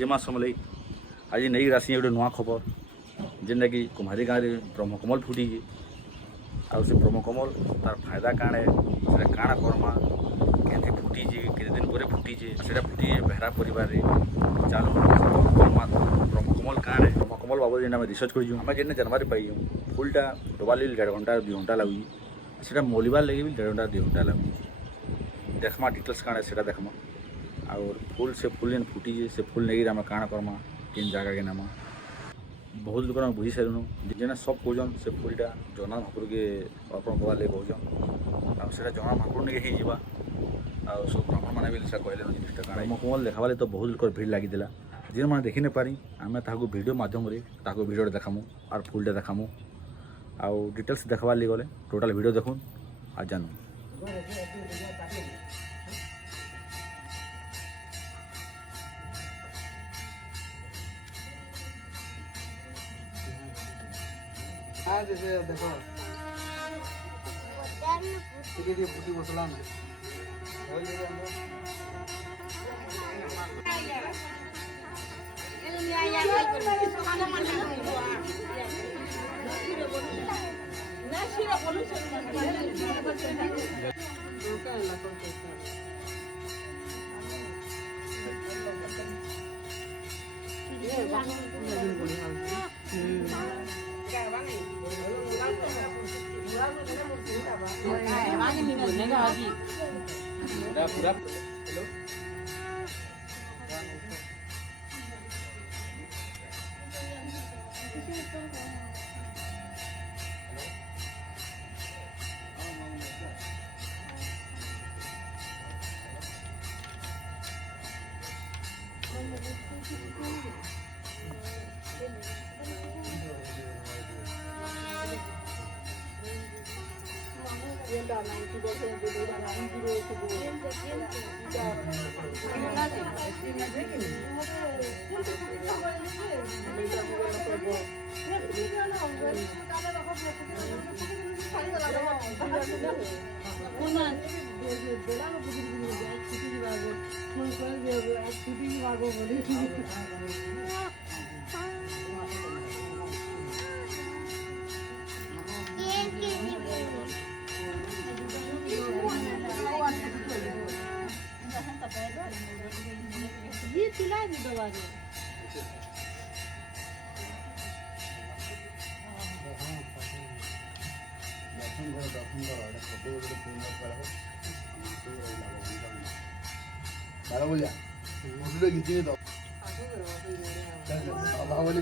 जय माँ समलेई आज नहीं आसी गोटे नुआ खबर जेनटा कि कुम्हारी गाँव में ब्रह्मकमल फुटी आउ से ब्रह्मकमल तार फायदा काणे से काଣା करमा केंथी फुटी केते दिन पर फुटी से फुटी बेहरा परिवार चालू करमा ब्रह्मकमल काणे ब्रह्मकमल बाबद जेन आम रिसर्च कर जेन जानवर पाई फुलटा डबार लगे 1.5 घंटा 2 घंटा लगुच से मोलिबार लगे भी 1.5 घंटा 2 घंटा लगुच देखमा डिटेल्स काणे से देखमा और फूल से फूल जेन फुटी से फूल नहीं आम काଣା करमा केन जगह के नामा बहुत लोग बुझी सारूँ जेना सब कौन से फूलटा जगन्नाथ महाप्रभु के अर्पण करवा लगे कौन आटा जगन्नाथ महाप्रभु नहीं होगा आ सब ब्राह्मण मैंने भी कहले जिनिसटा काଣା ब्रह्मकमल देखा तो बहुत लोग भीड़ लगी जेन मैंने देखी नहीं पारी आम वीडियो माध्यम वीडियो देखामु और फूलटा देखामु आउ डिटेल्स देखवा लगे गले टोटाल वीडियो देखुन आ जानू देखो ଟିକେ ଫୁଟି ବସଲା ନା पूरा ये चिल्ला भी दबा दो बाहुबलिया मुझे गीत तो बाहुबली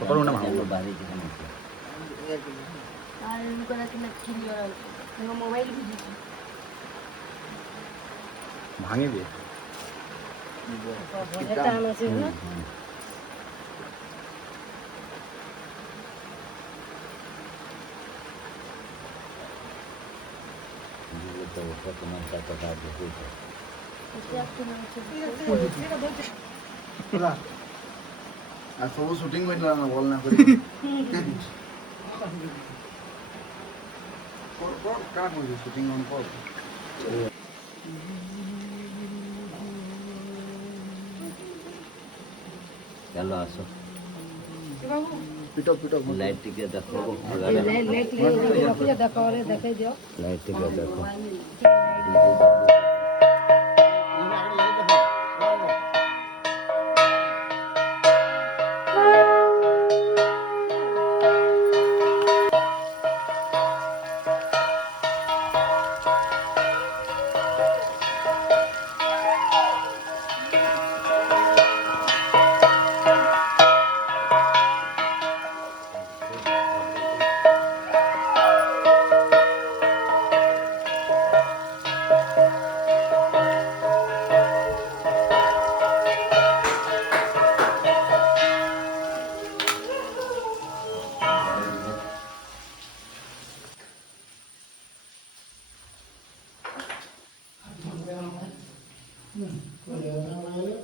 पकड़ ना भाव আর উনকো না চিনি আর মোবাইল भी दी भांगे दे এটা আছে না এটা আপনি আছে ପୁରା ଆଉ ସବୁ ସୁଟିଂ କରିଥିଲା ନା ଭଲ ନା କରି କାଣା କରୁଛୁ ସୁଟିଂ ଅନ୍ କର चलो आसो ପିଟ ପିଟ लाइट टिके देखो দেখে দিও लाइट टिके देखो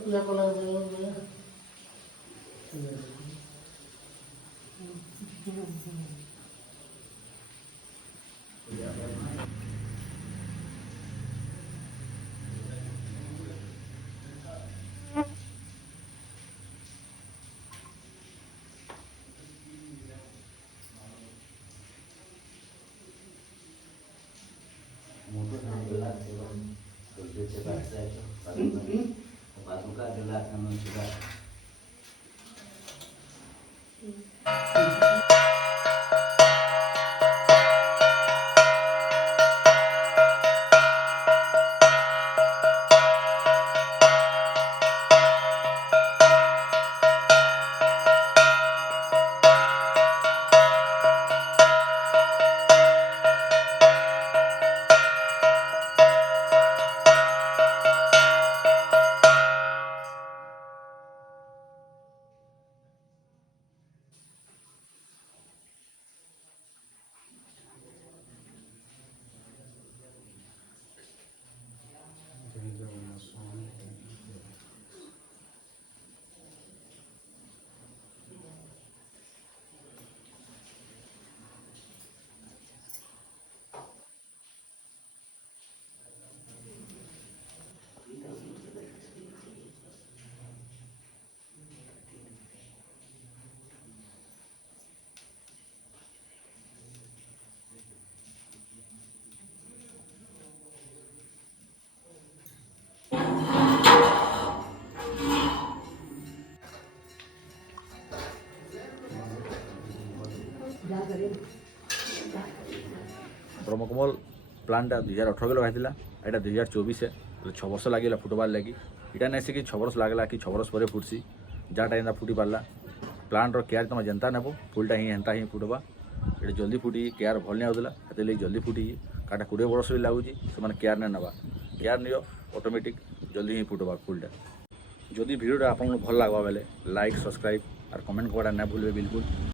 ପୂଜା କଲା बाजूका गेला म्हणून सुद्धा ब्रह्मकमल प्लांटा 2018 लगा एटा 2024 है 6 वर्ष लगे फुटबार लगी इटा नहीं से कि 6 वर्ष लगला कि 6 वर्ष पर फुटसी जहाँ टाइम फुटी पार्ला प्लांट केयर तुम जनता नेब फुलटा ही हेन्ता ही फुटवा ये जल्दी फुटी केयर भल नहीं होता से जल्दी फुटी काटा 20 वर्ष भी लगुच से केयर नहीं नवा केयर नियो ऑटोमेटिक जल्दी ही फुटवा फुलटा जदि भिडियोटा आपको भल लगवा बेले लाइक सब्सक्राइब और कमेंट करा ना भूलबे बिल्कुल।